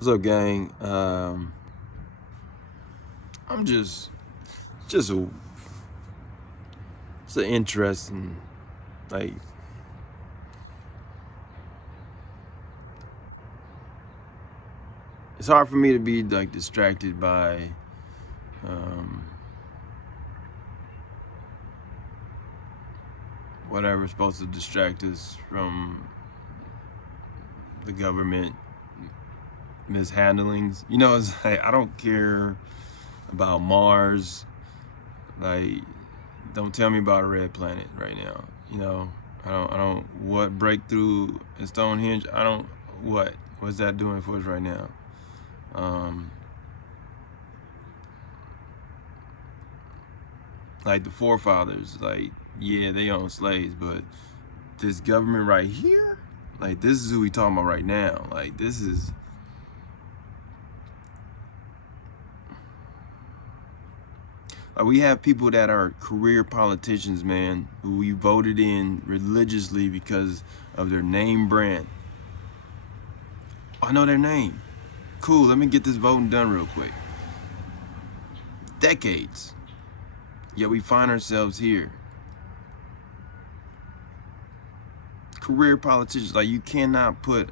What's up, gang? I'm just a, it's an interesting, like, it's hard for me to be like distracted by, um, whatever's supposed to distract us from the government mishandlings. You know, it's like I don't care about Mars. Like, don't tell me about a red planet right now. You know, I don't. What breakthrough in Stonehenge? I don't. What's that doing for us right now? Um, like the forefathers, like, yeah, they own slaves, but this government right here, like, this is who we talking about right now. Like, this is, like, we have people that are career politicians, man, who we voted in religiously because of their name brand. I know their name. Cool, let me get this voting done real quick. Decades. Yet we find ourselves here. Career politicians, like, you cannot put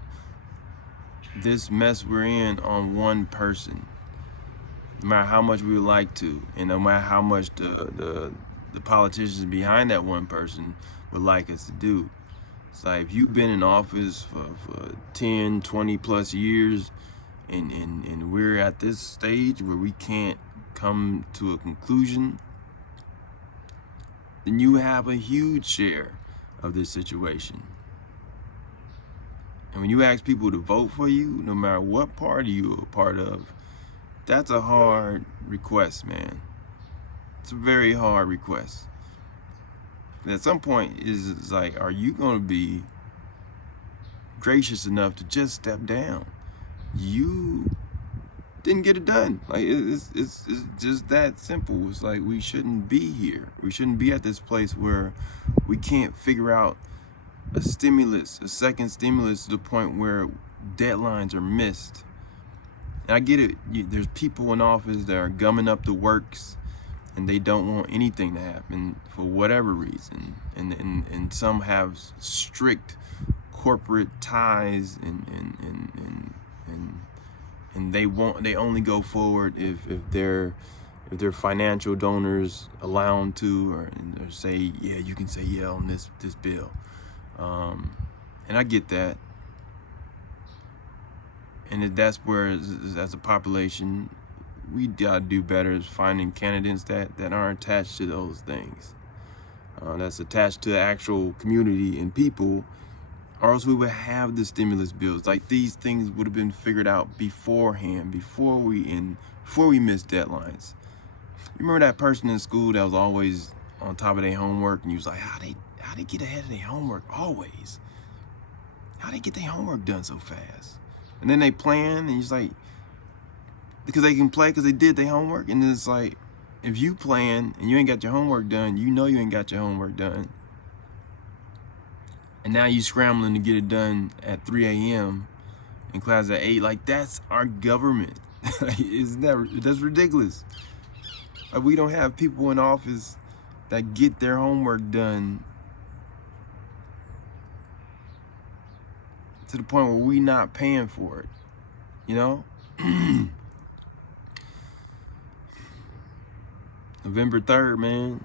this mess we're in on one person, no matter how much we would like to, and no matter how much the politicians behind that one person would like us to do. It's like, if you've been in office for 10, 20 plus years, and we're at this stage where we can't come to a conclusion, then you have a huge share of this situation. And when you ask people to vote for you, no matter what party you're a part of, that's a hard request, man. It's a very hard request. And at some point, it's like, are you going to be gracious enough to just step down? You didn't get it done. Like, it's just that simple. It's like, we shouldn't be here. We shouldn't be at this place where we can't figure out a stimulus, a second stimulus, to the point where deadlines are missed. And I get it. There's people in office that are gumming up the works, and they don't want anything to happen for whatever reason. And some have strict corporate ties, and they only go forward if their financial donors allow them to, or say, yeah, you can say yeah on this bill. And I get that. And that's where, as a population, we gotta do better is finding candidates that aren't attached to those things. That's attached to the actual community and people, or else we would have the stimulus bills. Like, these things would have been figured out beforehand, before we missed deadlines. You remember that person in school that was always on top of their homework, and you was like, how they get ahead of their homework always? How they get their homework done so fast? And then they plan, and it's like, because they can play because they did their homework. And then it's like, if you plan and you ain't got your homework done, you know you ain't got your homework done. And now you scrambling to get it done at 3 a.m. in class at 8. Like, that's our government. That's ridiculous. Like, we don't have people in office that get their homework done to the point where we not paying for it, you know? November 3rd, man.